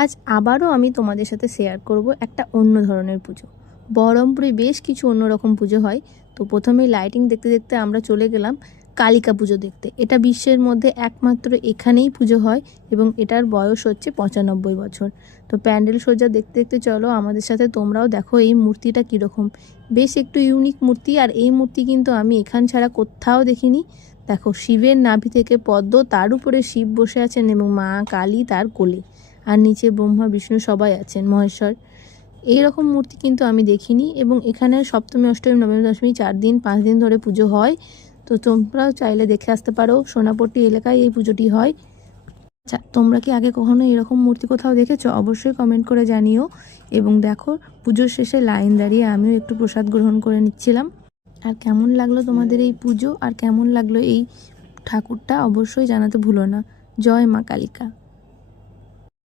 আজ আবারও আমি তোমাদের সাথে শেয়ার করব একটা অন্য ধরনের পুজো। বহরমপুরে বেশ কিছু অন্যরকম পুজো হয়। তো প্রথমেই লাইটিং দেখতে দেখতে আমরা চলে গেলাম কালিকা পুজো দেখতে। এটা বিশ্বের মধ্যে একমাত্র এখানেই পুজো হয় এবং এটার বয়স হচ্ছে 95 বছর। তো প্যান্ডেল সজ্জা দেখতে দেখতে চলো আমাদের সাথে, তোমরাও দেখো এই মূর্তিটা কীরকম। বেশ একটু ইউনিক মূর্তি, আর এই মূর্তি কিন্তু আমি এখান ছাড়া কোথাও দেখিনি। দেখো, শিবের নাভি থেকে পদ্ম, তার উপরে শিব বসে আছেন এবং মা কালী তার কোলে, আর নিচে ব্রহ্মা বিষ্ণু সবাই আছেন, মহেশ্বর। এইরকম মূর্তি কিন্তু আমি দেখিনি। এবং এখানে সপ্তমী অষ্টমী নবমী দশমী 4 দিন 5 দিন ধরে পুজো হয়। তো তোমরাও চাইলে দেখে আসতে পারো। সোনাপট্টি এলাকায় এই পুজোটি হয়। আচ্ছা, তোমরা কি আগে কখনো এরকম মূর্তি কোথাও দেখেছো? অবশ্যই কমেন্ট করে জানিও। এবং দেখো, পুজোর শেষে লাইন দাঁড়িয়ে আমিও একটু প্রসাদ গ্রহণ করে নিচ্ছিলাম। আর কেমন লাগলো তোমাদের এই পুজো, আর কেমন লাগলো এই ঠাকুরটা, অবশ্যই জানাতে ভুলো না। জয় মা কালিকা।